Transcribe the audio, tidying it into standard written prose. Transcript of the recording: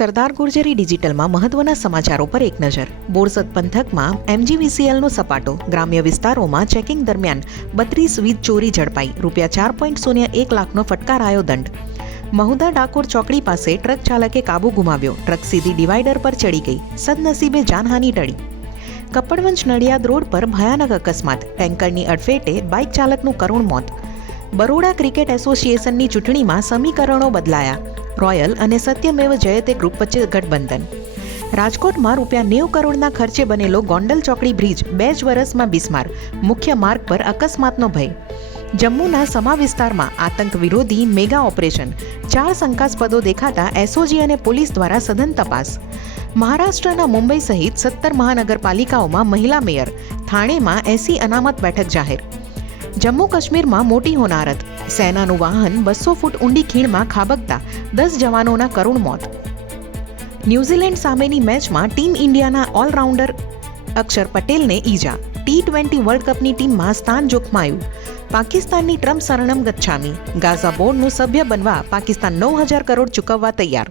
સરદાર ગુર્જરી ડિજિટલમાં મહત્વના સમાચારો પર એક નજર. બોરસદ પંથકમાં MGVCLનો સપાટો. ગ્રામ્ય વિસ્તારોમાં ચેકિંગ દરમિયાન 32 વીજ ચોરી ઝડપાઈ. ₹4.01 લાખનો ફટકારાયો દંડ. મહુધા ડાકોર ચોકડી પાસે ટ્રક ચાલકે કાબુ ગુમાવ્યો. ટ્રક સીધી ડિવાઈડર પર ચડી ગઈ. સદનસીબે જાનહાની ટળી. કપડવંજ નડિયાદ રોડ પર ભયાનક અકસ્માત. ટેન્કરની અડફેટે બાઇક ચાલકનું કરુણ મોત. બરોડા ક્રિકેટ એસોસિએશનની ચૂંટણીમાં સમીકરણો બદલાયા. રોયલ અને સત્યમેવ જયતે ગ્રુપ વચ્ચે ગઠબંધન. રાજકોટમાં ₹90 કરોડના ખર્ચે બનેલો ગોંડલ ચોકડી બ્રિજ 2 જ વર્ષમાં બિસ્માર. મુખ્ય માર્ગ પર અકસ્માતનો ભય. જમ્મુના સમા વિસ્તારમાં આતંક વિરોધી મેગા ઓપરેશન. 4 શંકાસ્પદો દેખાતા એસઓજી અને પોલીસ દ્વારા સઘન તપાસ. મહારાષ્ટ્રના મુંબઈ સહિત 17 મહાનગરપાલિકાઓમાં મહિલા મેયર. થાણેમાં 80 અનામત બેઠક જાહેર. જમ્મુ કાશ્મીરમાં મોટી હોનારત. સેનાનું વાહન 200 ફૂટ ઊંડી ખીણમાં ખાબકતા 10 જવાનોના કરુણ મોત. ન્યૂઝીલેન્ડ સામેની મેચમાં ટીમ ઇન્ડિયાના ઓલરાઉન્ડર અક્ષર પટેલને ઈજા. T20 વર્લ્ડ કપની ટીમમાં સ્થાન જોખમાયું. પાકિસ્તાનની ટ્રમ્પ શરણમ ગચ્છામી. ગાઝા બોર્ડનું સભ્ય બનવા પાકિસ્તાન 9,000 કરોડ ચૂકવવા તૈયાર.